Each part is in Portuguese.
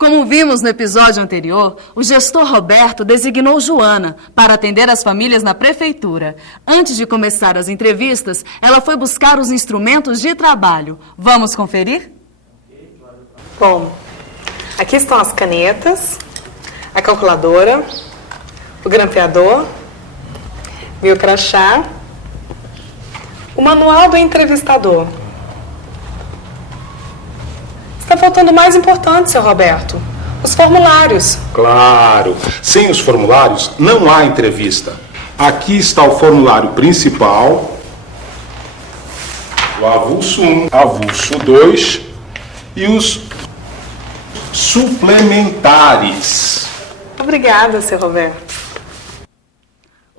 Como vimos no episódio anterior, o gestor Roberto designou Joana para atender as famílias na prefeitura. Antes de começar as entrevistas, ela foi buscar os instrumentos de trabalho. Vamos conferir? Bom, aqui estão as canetas, a calculadora, o grampeador, meu crachá, o manual do entrevistador. Está faltando o mais importante, seu Roberto, os formulários. Claro, sem os formulários não há entrevista. Aqui está o formulário principal, o avulso 1, avulso 2 e os suplementares. Obrigada, seu Roberto.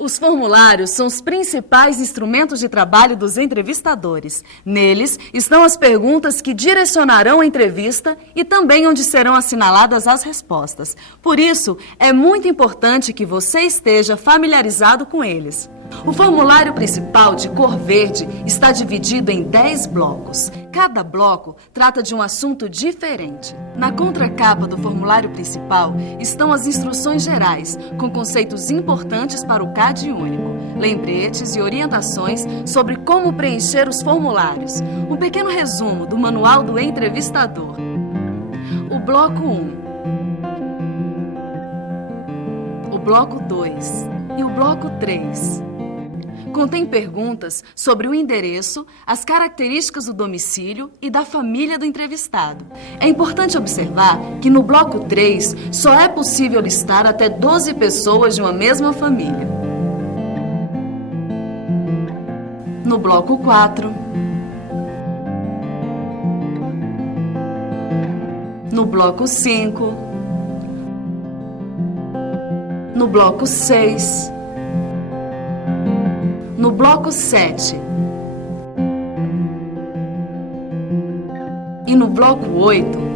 Os formulários são os principais instrumentos de trabalho dos entrevistadores. Neles estão as perguntas que direcionarão a entrevista e também onde serão assinaladas as respostas. Por isso, é muito importante que você esteja familiarizado com eles. O formulário principal, de cor verde, está dividido em 10 blocos. Cada bloco trata de um assunto diferente. Na contracapa do formulário principal estão as instruções gerais, com conceitos importantes para o CAD único, lembretes e orientações sobre como preencher os formulários. Um pequeno resumo do manual do entrevistador. O bloco 1, o bloco 2 e o bloco 3. Contém perguntas sobre o endereço, as características do domicílio e da família do entrevistado. É importante observar que no bloco 3 só é possível listar até 12 pessoas de uma mesma família. No bloco 4, no bloco 5, no bloco 6, no bloco 7 e no bloco 8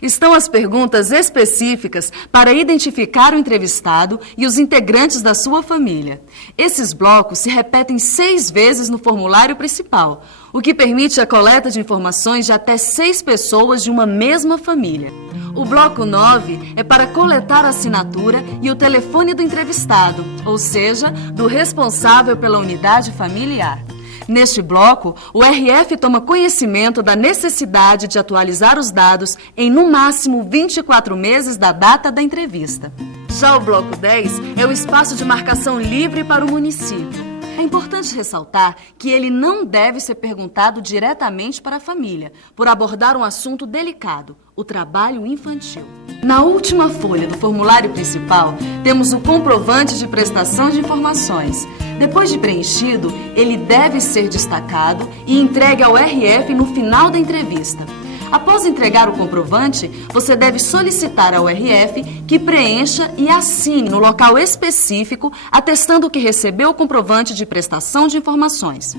estão as perguntas específicas para identificar o entrevistado e os integrantes da sua família. Esses blocos se repetem 6 vezes no formulário principal, o que permite a coleta de informações de até 6 pessoas de uma mesma família. O bloco 9 é para coletar a assinatura e o telefone do entrevistado, ou seja, do responsável pela unidade familiar. Neste bloco, o RF toma conhecimento da necessidade de atualizar os dados em, no máximo, 24 meses da data da entrevista. Já o bloco 10 é o espaço de marcação livre para o município. É importante ressaltar que ele não deve ser perguntado diretamente para a família, por abordar um assunto delicado, o trabalho infantil. Na última folha do formulário principal, temos o comprovante de prestação de informações. Depois de preenchido, ele deve ser destacado e entregue ao RF no final da entrevista. Após entregar o comprovante, você deve solicitar ao RF que preencha e assine no local específico, atestando que recebeu o comprovante de prestação de informações.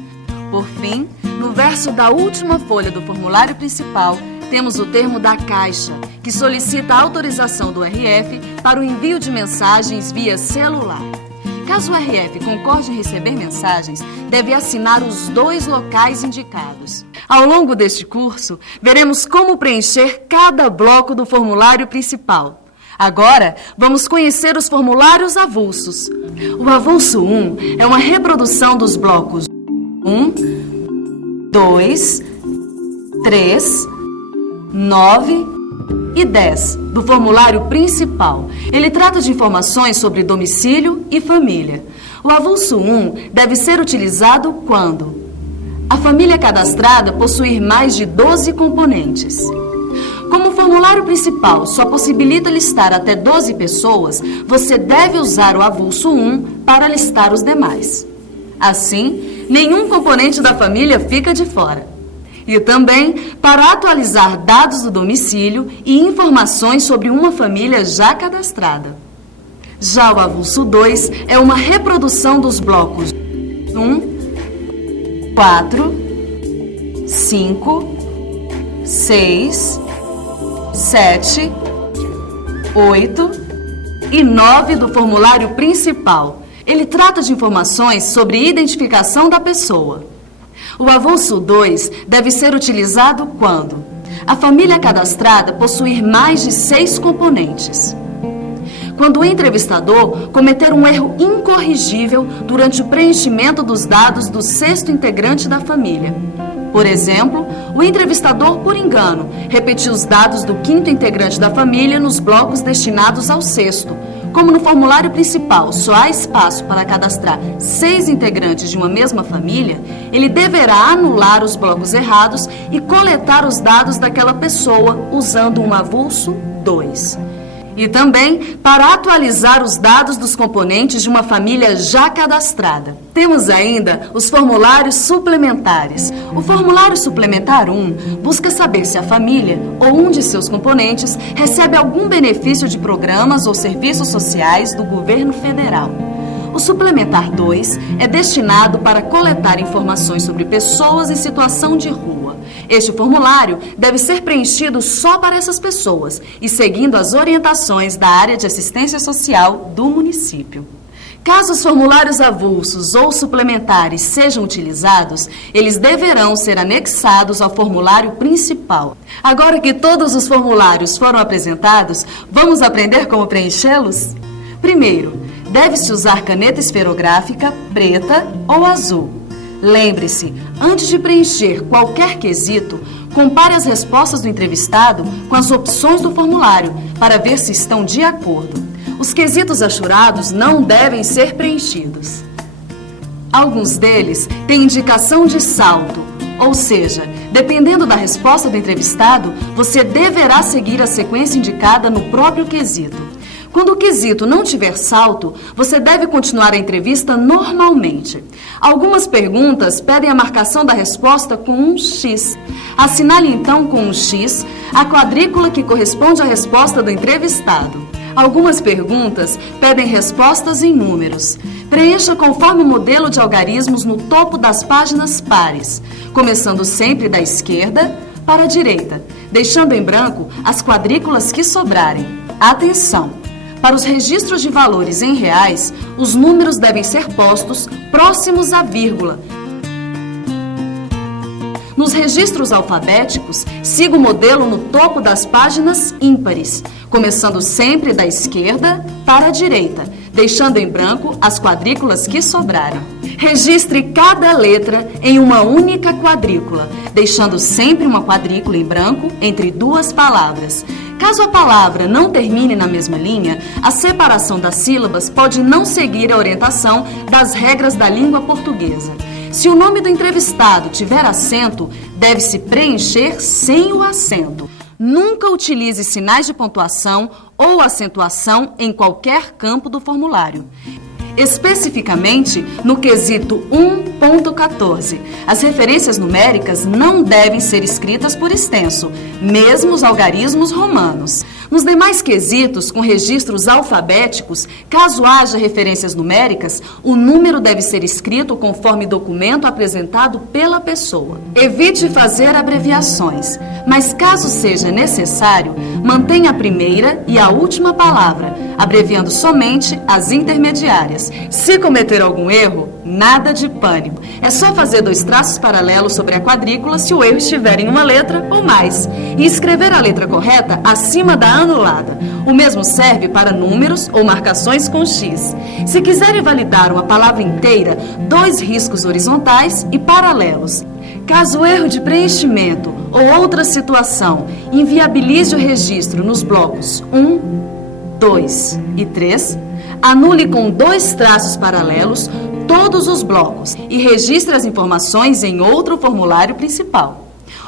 Por fim, no verso da última folha do formulário principal, temos o termo da Caixa, que solicita a autorização do RF para o envio de mensagens via celular. Caso o RF concorde em receber mensagens, deve assinar os 2 locais indicados. Ao longo deste curso, veremos como preencher cada bloco do formulário principal. Agora, vamos conhecer os formulários avulsos. O avulso 1 é uma reprodução dos blocos 1, 2, 3, 9 e 10 do formulário principal. Ele trata de informações sobre domicílio e família. O avulso 1 deve ser utilizado quando a família cadastrada possuir mais de 12 componentes. Como o formulário principal só possibilita listar até 12 pessoas, você deve usar o avulso 1 para listar os demais. Assim, nenhum componente da família fica de fora. E também para atualizar dados do domicílio e informações sobre uma família já cadastrada. Já o avulso 2 é uma reprodução dos blocos 1, 4, 5, 6, 7, 8 e 9 do formulário principal. Ele trata de informações sobre identificação da pessoa. O avulso 2 deve ser utilizado quando a família cadastrada possuir mais de 6 componentes. Quando o entrevistador cometer um erro incorrigível durante o preenchimento dos dados do 6º integrante da família. Por exemplo, o entrevistador, por engano, repetiu os dados do 5º integrante da família nos blocos destinados ao 6º. Como no formulário principal só há espaço para cadastrar 6 integrantes de uma mesma família, ele deverá anular os blocos errados e coletar os dados daquela pessoa usando um avulso 2. E também para atualizar os dados dos componentes de uma família já cadastrada. Temos ainda os formulários suplementares. O formulário suplementar 1 busca saber se a família ou um de seus componentes recebe algum benefício de programas ou serviços sociais do governo federal. O suplementar 2 é destinado para coletar informações sobre pessoas em situação de rua. Este formulário deve ser preenchido só para essas pessoas e seguindo as orientações da área de assistência social do município. Caso os formulários avulsos ou suplementares sejam utilizados, eles deverão ser anexados ao formulário principal. Agora que todos os formulários foram apresentados, vamos aprender como preenchê-los? Primeiro, deve-se usar caneta esferográfica preta ou azul. Lembre-se, antes de preencher qualquer quesito, compare as respostas do entrevistado com as opções do formulário para ver se estão de acordo. Os quesitos achurados não devem ser preenchidos. Alguns deles têm indicação de salto, ou seja, dependendo da resposta do entrevistado, você deverá seguir a sequência indicada no próprio quesito. Quando o quesito não tiver salto, você deve continuar a entrevista normalmente. Algumas perguntas pedem a marcação da resposta com um X. Assinale então com um X a quadrícula que corresponde à resposta do entrevistado. Algumas perguntas pedem respostas em números. Preencha conforme o modelo de algarismos no topo das páginas pares, começando sempre da esquerda para a direita, deixando em branco as quadrículas que sobrarem. Atenção! Para os registros de valores em reais, os números devem ser postos próximos à vírgula. Nos registros alfabéticos, siga o modelo no topo das páginas ímpares, começando sempre da esquerda para a direita, deixando em branco as quadrículas que sobrarem. Registre cada letra em uma única quadrícula, deixando sempre uma quadrícula em branco entre duas palavras. Caso a palavra não termine na mesma linha, a separação das sílabas pode não seguir a orientação das regras da língua portuguesa. Se o nome do entrevistado tiver acento, deve-se preencher sem o acento. Nunca utilize sinais de pontuação ou acentuação em qualquer campo do formulário. Especificamente no quesito 1.14, as referências numéricas não devem ser escritas por extenso, mesmo os algarismos romanos. Nos demais quesitos, com registros alfabéticos, caso haja referências numéricas, o número deve ser escrito conforme documento apresentado pela pessoa. Evite fazer abreviações, mas caso seja necessário, mantenha a primeira e a última palavra, abreviando somente as intermediárias. Se cometer algum erro, nada de pânico. É só fazer 2 traços paralelos sobre a quadrícula se o erro estiver em uma letra ou mais e escrever a letra correta acima da anulada. O mesmo serve para números ou marcações com X. Se quiserem validar uma palavra inteira, 2 riscos horizontais e paralelos. Caso o erro de preenchimento ou outra situação inviabilize o registro nos blocos 1, 2 e 3, anule com 2 traços paralelos todos os blocos e registre as informações em outro formulário principal.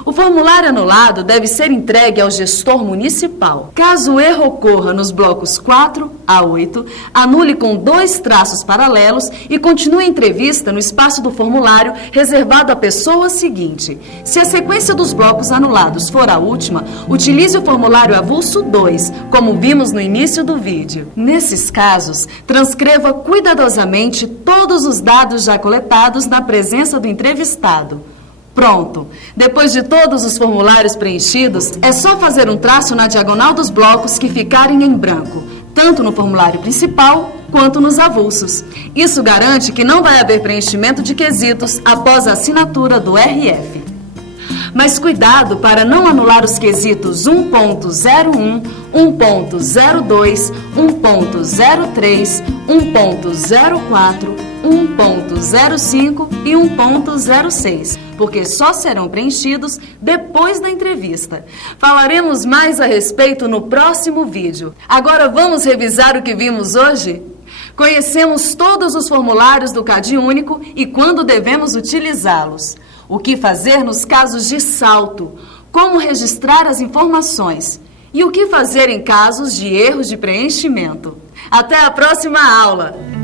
O formulário anulado deve ser entregue ao gestor municipal. Caso o erro ocorra nos blocos 4 a 8, anule com 2 traços paralelos e continue a entrevista no espaço do formulário reservado à pessoa seguinte. Se a sequência dos blocos anulados for a última, utilize o formulário avulso 2, como vimos no início do vídeo. Nesses casos, transcreva cuidadosamente todos os dados já coletados na presença do entrevistado. Pronto! Depois de todos os formulários preenchidos, é só fazer um traço na diagonal dos blocos que ficarem em branco, tanto no formulário principal quanto nos avulsos. Isso garante que não vai haver preenchimento de quesitos após a assinatura do RF. Mas cuidado para não anular os quesitos 1.01, 1.02, 1.03, 1.04, 1.05 e 1.06, porque só serão preenchidos depois da entrevista. Falaremos mais a respeito no próximo vídeo. Agora vamos revisar o que vimos hoje? Conhecemos todos os formulários do CadÚnico e quando devemos utilizá-los. O que fazer nos casos de salto, como registrar as informações e o que fazer em casos de erros de preenchimento. Até a próxima aula!